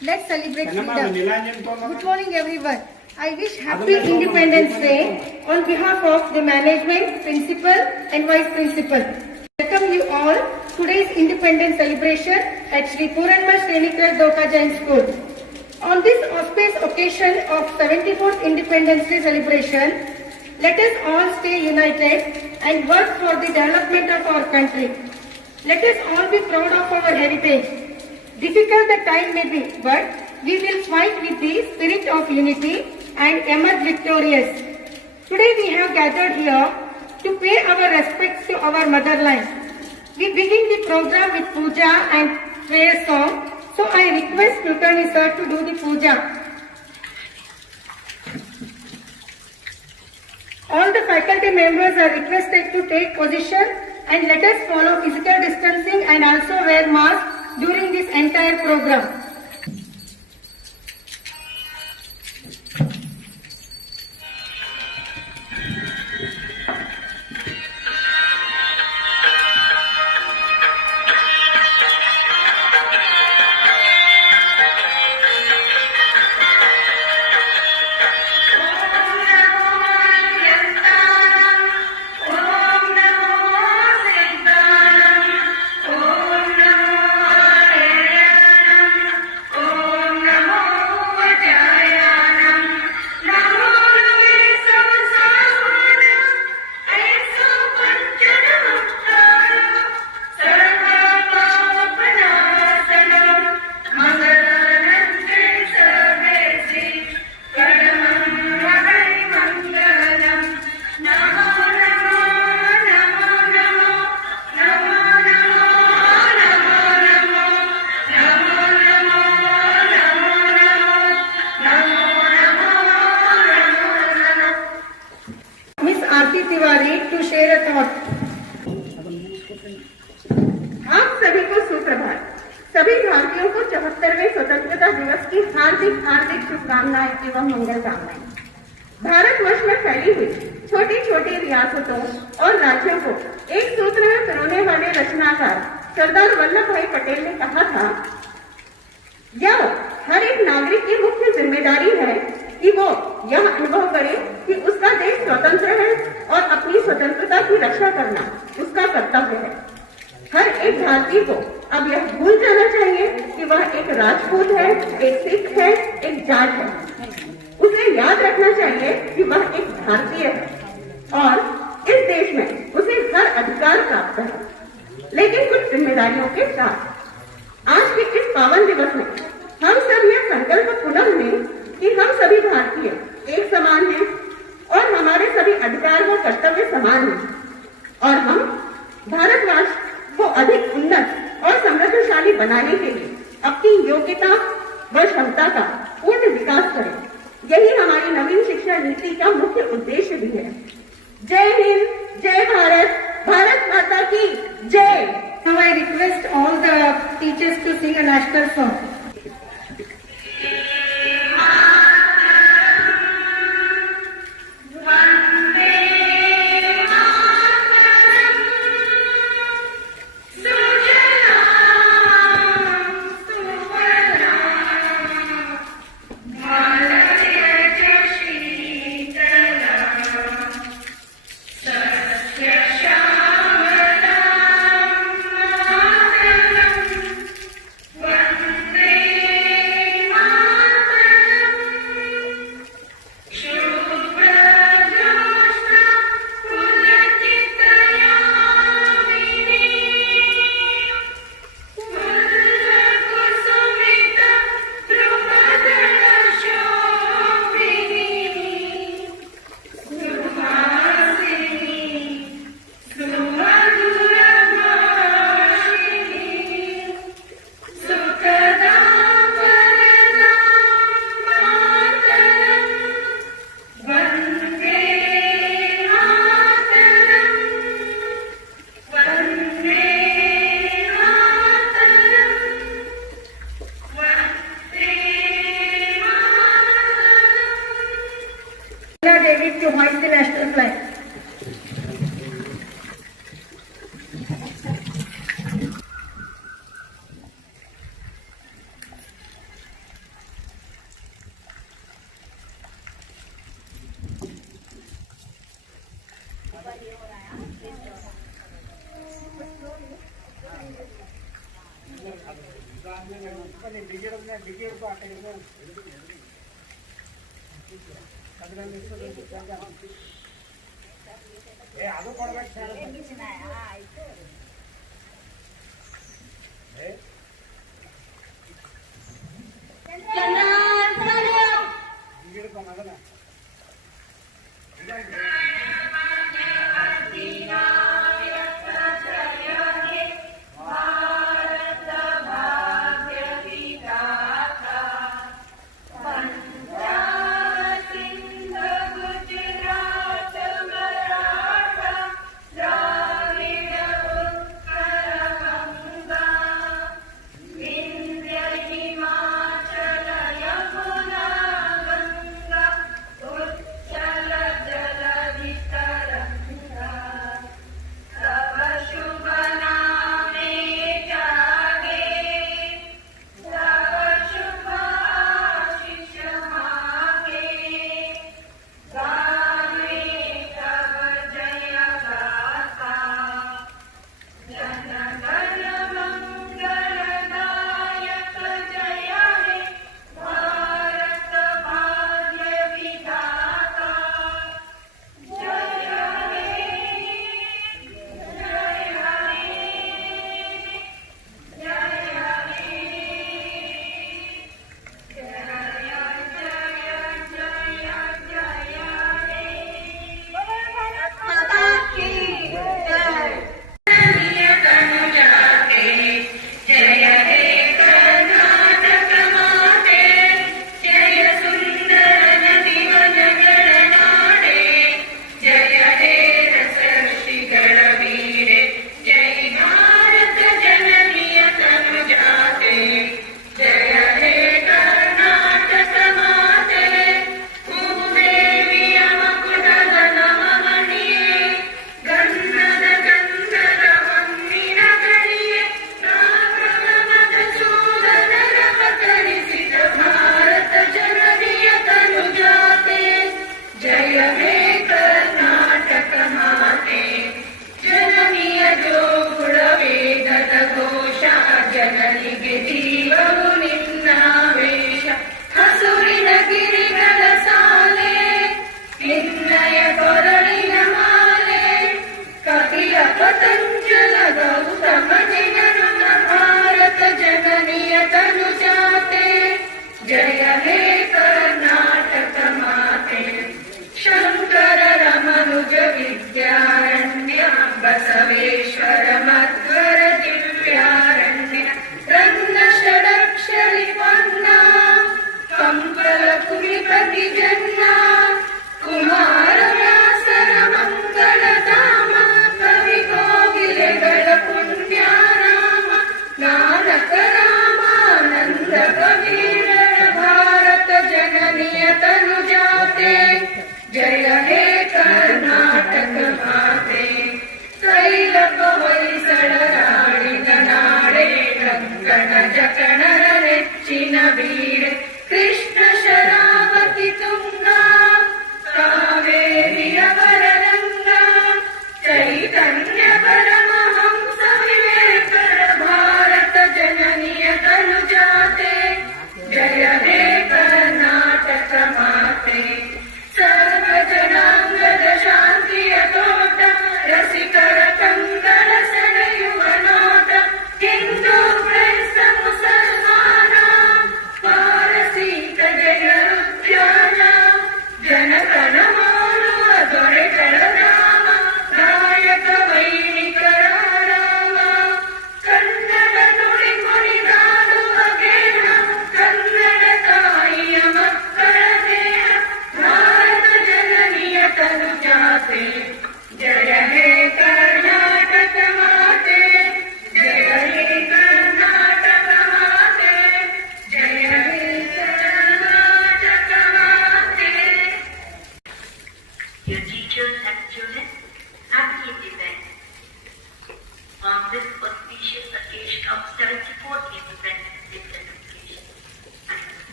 Let's celebrate freedom. Good morning, everyone. I wish happy Independence Day on behalf of the management, principal, and vice principal. Welcome you all today's Independence celebration at Sri Puranma Srenikar Doka Jain School. On this auspicious occasion of 74th Independence Day celebration, let us all stay united and work for the development of our country. Let us all be proud of our heritage. Difficult the time may be, but we will fight with the spirit of unity and emerge victorious. Today we have gathered here to pay our respects to our motherland. We begin the program with puja and prayer song. So I request Kulkarni sir to do the puja. All the faculty members are requested to take position and let us follow physical distancing and also wear masks during this entire program. To share a thought. आप सभी को सुप्रभात। सभी भारतीयों को 74वें स्वतंत्रता दिवस की हार्दिक हार्दिक शुभकामनाएं एवं मंगल कामनाएं। भारतवर्ष में फैली हुई छोटी छोटी रियासतों और राज्यों को एक सूत्र में पिरोने वाले रचनाकार सरदार वल्लभ भाई पटेल ने कहा था, यह हर एक नागरिक की मुख्य जिम्मेदारी है कि वो यह अनुभव करे कि उसका देश स्वतंत्र है और अपनी स्वतंत्रता की रक्षा करना उसका कर्तव्य है। हर एक भारतीय को अब यह भूल जाना चाहिए कि वह एक राजपूत है, एक सिख है, एक जाट है। उसे याद रखना चाहिए कि वह एक भारतीय है और इस देश में उसे हर अधिकार प्राप्त है, लेकिन कुछ जिम्मेदारियों के साथ। आज के इस पावन दिवस में हम सब यह संकल्प पुनः लें कि हम सभी भारतीय एक समान हैं और हमारे सभी अधिकार व कर्तव्य समान हैं और हम भारतवर्ष को अधिक उन्नत और समृद्धशाली बनाने के लिए अपनी योग्यता व क्षमता का पूर्ण विकास करें। यही हमारी नवीन शिक्षा नीति का मुख्य उद्देश्य भी है। जय हिंद, जय भारत, भारत माता की जय। Now I request all the teachers to sing a national song. To hoist the national flag. ಅದು ಕೊಡ್ಬೇಕು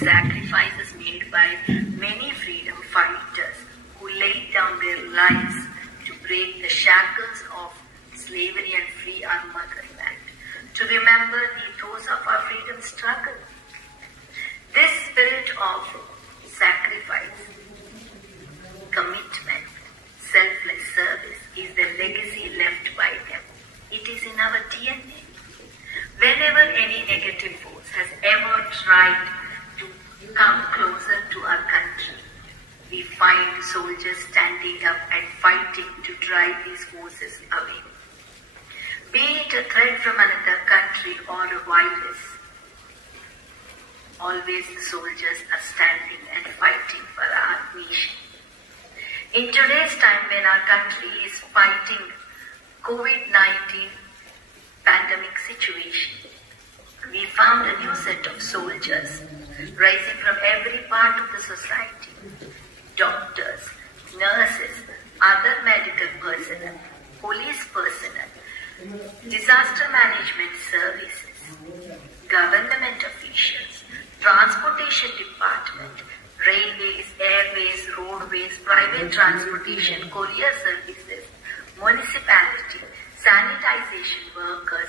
sacrifices made by many freedom fighters who laid down their lives to break the shackles of slavery and free our motherland, to remember the ethos of our freedom struggle. This spirit of sacrifice, commitment, selfless service is the legacy left by them. It is in our DNA. Whenever any negative force has ever tried to come closer to our country, we find soldiers standing up and fighting to drive these forces away. Be it a threat from another country or a virus, always the soldiers are standing and fighting for our nation. In today's time when our country is fighting COVID-19 pandemic situation, we found a new set of soldiers rising from every part of the society. Doctors, nurses, other medical personnel, police personnel, disaster management services, government officials, transportation department, railways, airways, roadways, private transportation, courier services, municipality, sanitization workers,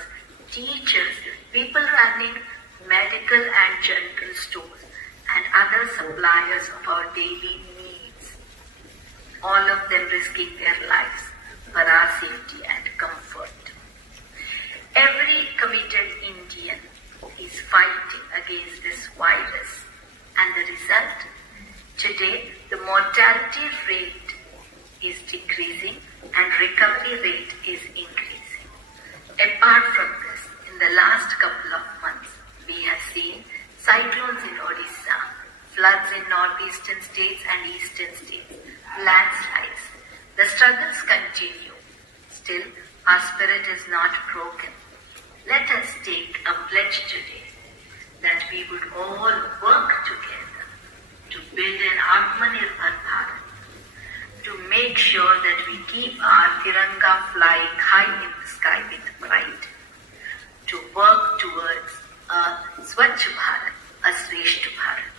teachers, people running medical and general stores, and other suppliers of our daily needs. All of them risking their lives for our safety and comfort. Every committed Indian is fighting against this virus, and the result? Today, the mortality rate is decreasing and recovery rate is increasing. Apart from this, in the last couple of months, we have seen cyclones in Odisha, floods in northeastern states and eastern states, landslides. The struggles continue. Still, our spirit is not broken. Let us take a pledge today that we would all work together to build an Atmanirbhar Bharat, to make sure that we keep our Tiranga flying high in the sky with pride, to work towards a Swachh Bharat, a Shreshth Bharat.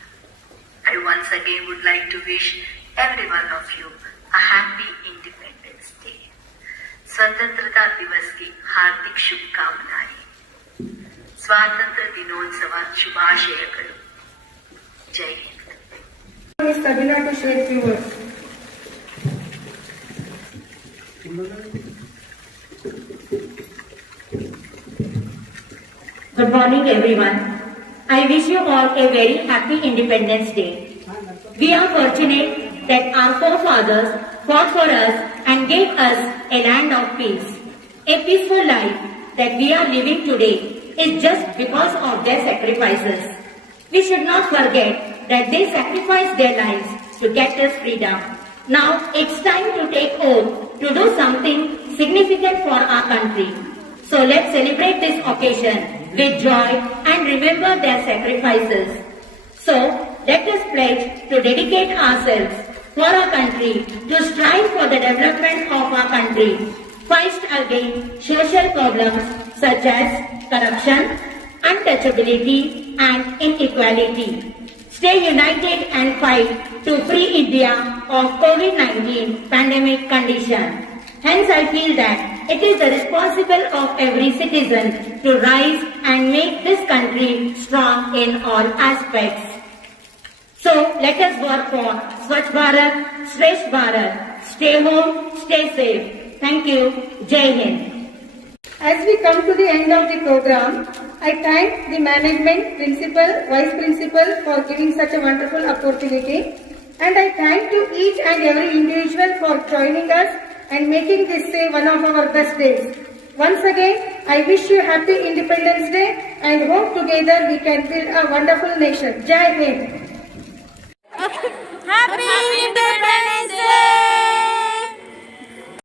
I once again would like to wish every one of you a happy Independence Day. स्वतंत्रता दिवस की हार्दिक शुभकामनाएं। स्वातंत्र दिनोत्सव शुभाशयಗಳು। जय Hind. Ms. Sabina to share few words. Good morning, everyone. I wish you all a very happy Independence Day. We are fortunate that our forefathers fought for us and gave us a land of peace. A peaceful life that we are living today is just because of their sacrifices. We should not forget that they sacrificed their lives to get us freedom. Now it's time to take oath to do something significant for our country. So let's celebrate this occasion with joy and remember their sacrifices. So let us pledge to dedicate ourselves for our country, to strive for the development of our country, fight against social problems such as corruption, untouchability and inequality. Stay united and fight to free India of COVID-19 pandemic condition. Hence, I feel that it is the responsibility of every citizen to rise and make this country strong in all aspects. So, let us work for Swachh Bharat, Shreshth Bharat. Stay home, stay safe. Thank you. Jai Hind. As we come to the end of the program, I thank the management, principal, vice principal for giving such a wonderful opportunity. And I thank to each and every individual for joining us and making this day one of our best days. Once again, I wish you happy Independence Day and hope together we can build a wonderful nation. Jai Hind.